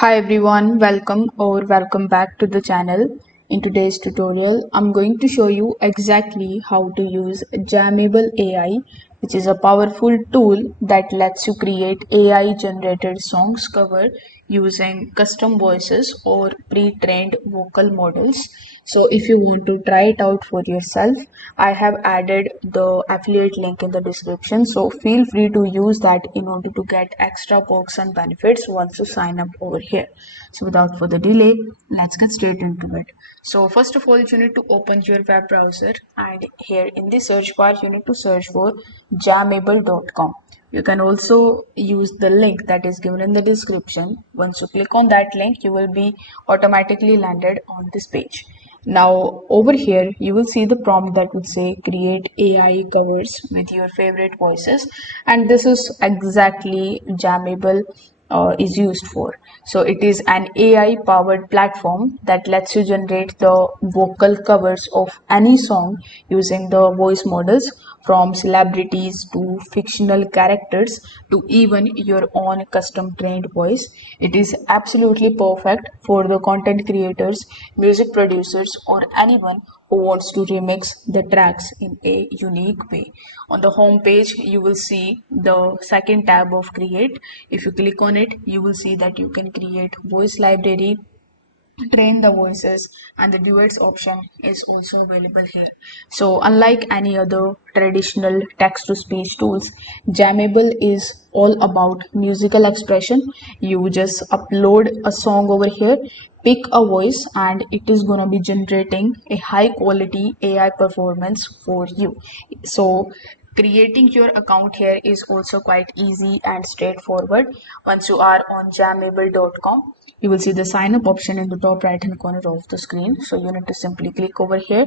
Hi everyone, welcome back to the channel. In today's tutorial, I'm going to show you exactly how to use Jammable AI, which is a powerful tool that lets you create AI generated songs cover using custom voices or pre-trained vocal models. So if you want to try it out for yourself, I have added the affiliate link in the description. So feel free to use that in order to get extra perks and benefits once you sign up over here. So without further delay, let's get straight into it. So first of all, you need to open your web browser, and here in the search bar, you need to search for jammable.com. You can also use the link that is given in the description. Once you click on that link, you will be automatically landed on this page. Now over here you will see the prompt that would say create AI covers with your favorite voices, and this is exactly Jammable is used for. So it is an AI powered platform that lets you generate the vocal covers of any song using the voice models, from celebrities to fictional characters to even your own custom trained voice. It is absolutely perfect for the content creators, music producers, or anyone who wants to remix the tracks in a unique way. On the home page, you will see the second tab of create. If you click on it, you will see that you can create voice library, train the voices, and the duets option is also available here. So unlike any other traditional text to speech tools, Jammable is all about musical expression. You just upload a song over here, pick a voice, and it is going to be generating a high quality AI performance for you. So creating your account here is also quite easy and straightforward. Once you are on jammable.com, you will see the sign up option in the top right hand corner of the screen. So you need to simply click over here.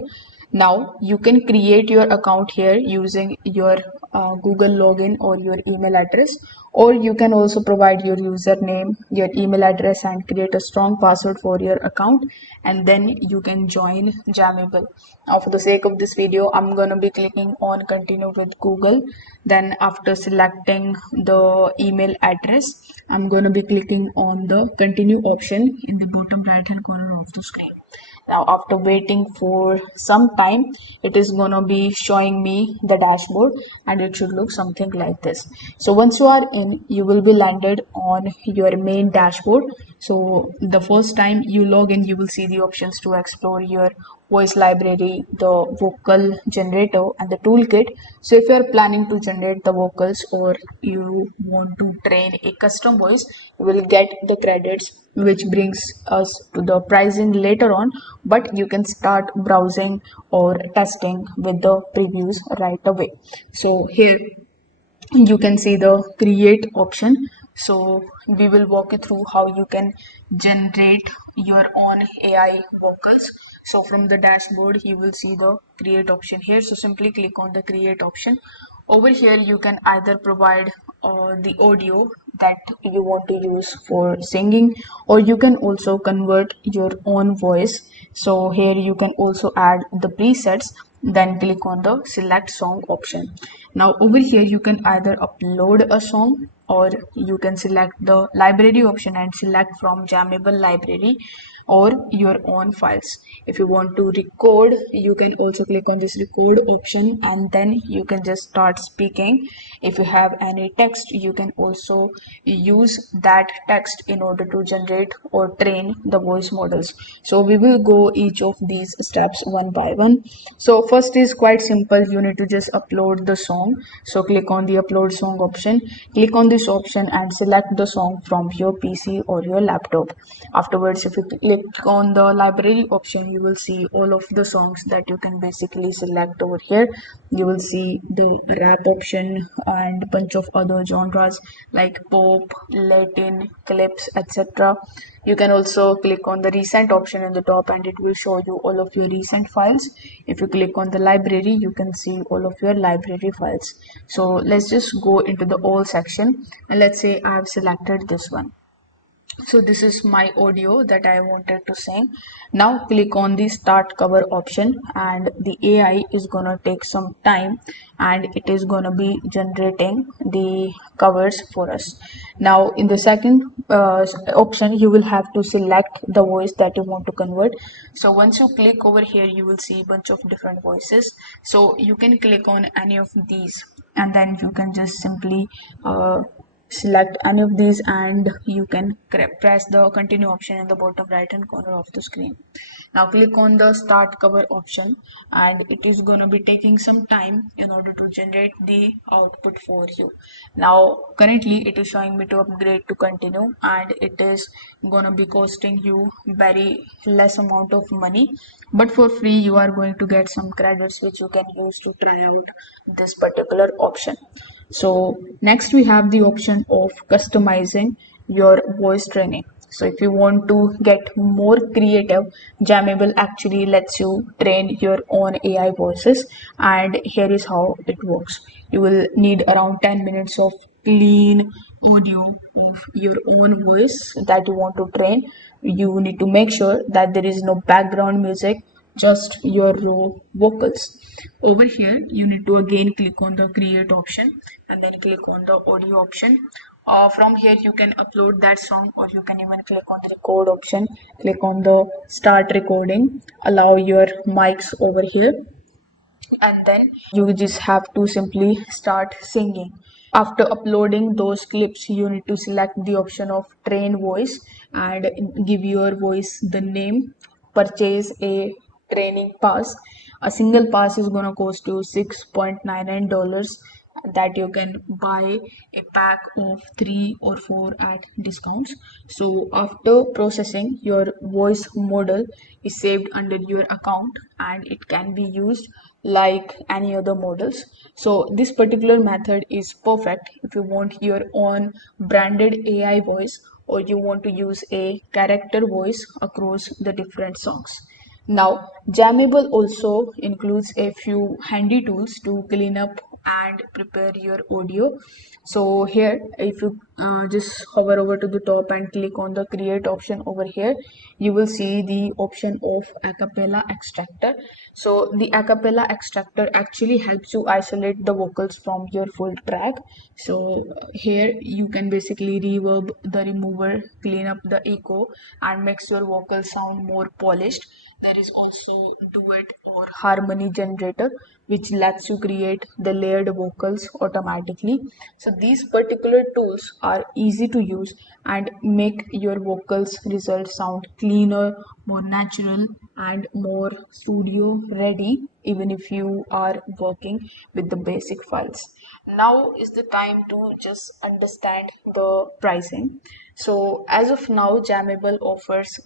Now you can create your account here using your Google login or your email address, or you can also provide your username, your email address, and create a strong password for your account, and then you can join Jammable. Now for the sake of this video, I'm going to be clicking on continue with Google. Then after selecting the email address, I'm going to be clicking on the continue option in the bottom right hand corner of the screen. Now after waiting for some time, it is gonna be showing me the dashboard, and it should look something like this. So once you are in, you will be landed on your main dashboard. So the first time you log in, you will see the options to explore your voice library, the vocal generator, and the toolkit. So if you are planning to generate the vocals, or you want to train a custom voice, you will get the credits, which brings us to the pricing later on, but you can start browsing or testing with the previews right away. So here you can see the create option. So we will walk you through how you can generate your own AI vocals. So from the dashboard, you will see the create option here. So simply click on the create option. Over here you can either provide the audio that you want to use for singing, or you can also convert your own voice. So here you can also add the presets, then click on the select song option. Now over here you can either upload a song, or you can select the library option and select from Jammable library or your own files. If you want to record, you can also click on this record option, and then you can just start speaking. If you have any text, you can also use that text in order to generate or train the voice models. So we will go each of these steps one by one. So first is quite simple. You need to just upload the song. So click on the upload song option, click on this option and select the song from your PC or your laptop. Afterwards, if you click on the library option, you will see all of the songs that you can basically select over here. You will see the rap option and bunch of other genres like pop, Latin, clips, etc. You can also click on the recent option in the top, and it will show you all of your recent files. If you click on the library, you can see all of your library files. So let's just go into the all section, and let's say I've selected this one. So this is my audio that I wanted to sing. Now click on the start cover option and the AI is gonna take some time and it is gonna be generating the covers for us. Now in the second option you will have to select the voice that you want to convert. So once you click over here you will see a bunch of different voices. So you can click on any of these and then you can just simply select any of these and you can press the continue option in the bottom right hand corner of the screen. Now click on the start cover option and it is going to be taking some time in order to generate the output for you. Now currently it is showing me to upgrade to continue and it is going to be costing you very less amount of money, but for free you are going to get some credits which you can use to try out this particular option. So next we have the option of customizing your voice training. So if you want to get more creative, Jammable actually lets you train your own AI voices, and here is how it works. You will need around 10 minutes of clean audio of your own voice that you want to train. You need to make sure that there is no background music, just your raw vocals. Over here you need to again click on the create option and then click on the audio option. From here you can upload that song or you can even click on the record option, click on the start recording, allow your mics over here, and then you just have to simply start singing. After uploading those clips you need to select the option of train voice and give your voice the name, purchase a training pass. A single pass is going to cost you $6.99 that you can buy a pack of 3 or 4 at discounts. So after processing, your voice model is saved under your account and it can be used like any other models. So this particular method is perfect if you want your own branded AI voice or you want to use a character voice across the different songs. Now, Jammable also includes a few handy tools to clean up and prepare your audio. So here, if you just hover over to the top and click on the create option over here, you will see the option of acapella extractor. So the acapella extractor actually helps you isolate the vocals from your full track. So here you can basically reverb the remover, clean up the echo, and makes your vocals sound more polished. There is also duet or harmony generator which lets you create the layered vocals automatically. So these particular tools are easy to use and make your vocals results sound cleaner, more natural, and more studio ready even if you are working with the basic files. Now is the time to just understand the pricing. So as of now, Jammable offers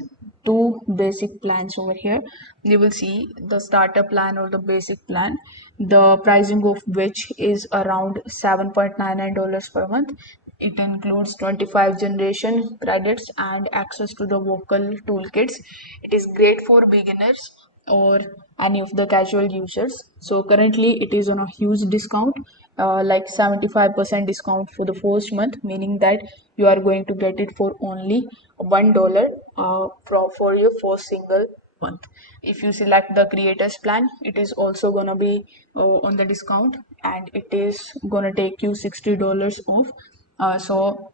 two basic plans over here. You will see the starter plan or the basic plan, the pricing of which is around $7.99 per month. It includes 25 generation credits and access to the vocal toolkits. It is great for beginners or any of the casual users. So currently it is on a huge discount, like 75% discount for the first month, meaning that you are going to get it for only $1 for your first single month. If you select the creators plan, it is also gonna be on the discount and it is gonna take you $60 off. So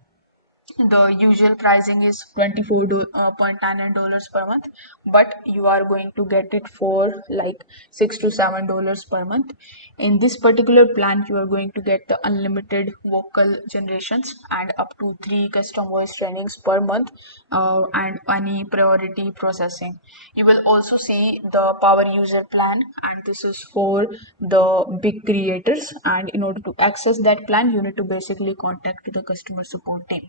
the usual pricing is $24.99 per month, but you are going to get it for like $6 to $7 per month. In this particular plan you are going to get the unlimited vocal generations and up to 3 custom voice trainings per month, and any priority processing. You will also see the power user plan and this is for the big creators, and in order to access that plan you need to basically contact the customer support team.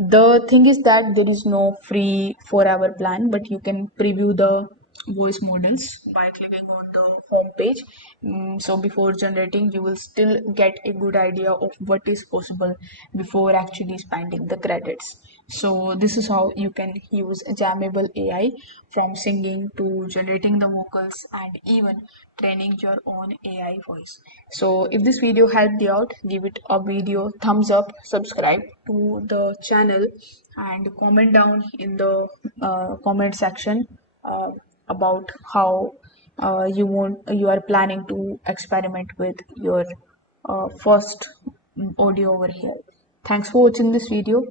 The thing is that there is no free forever plan, but you can preview the voice models by clicking on the home page. So before generating, you will still get a good idea of what is possible before actually spending the credits. So this is how you can use jammable AI, from singing to generating the vocals and even training your own AI voice. So if this video helped you out, give it a video thumbs up, subscribe to the channel, and comment down in the comment section uh, about how you are planning to experiment with your first audio over here. Thanks for watching this video.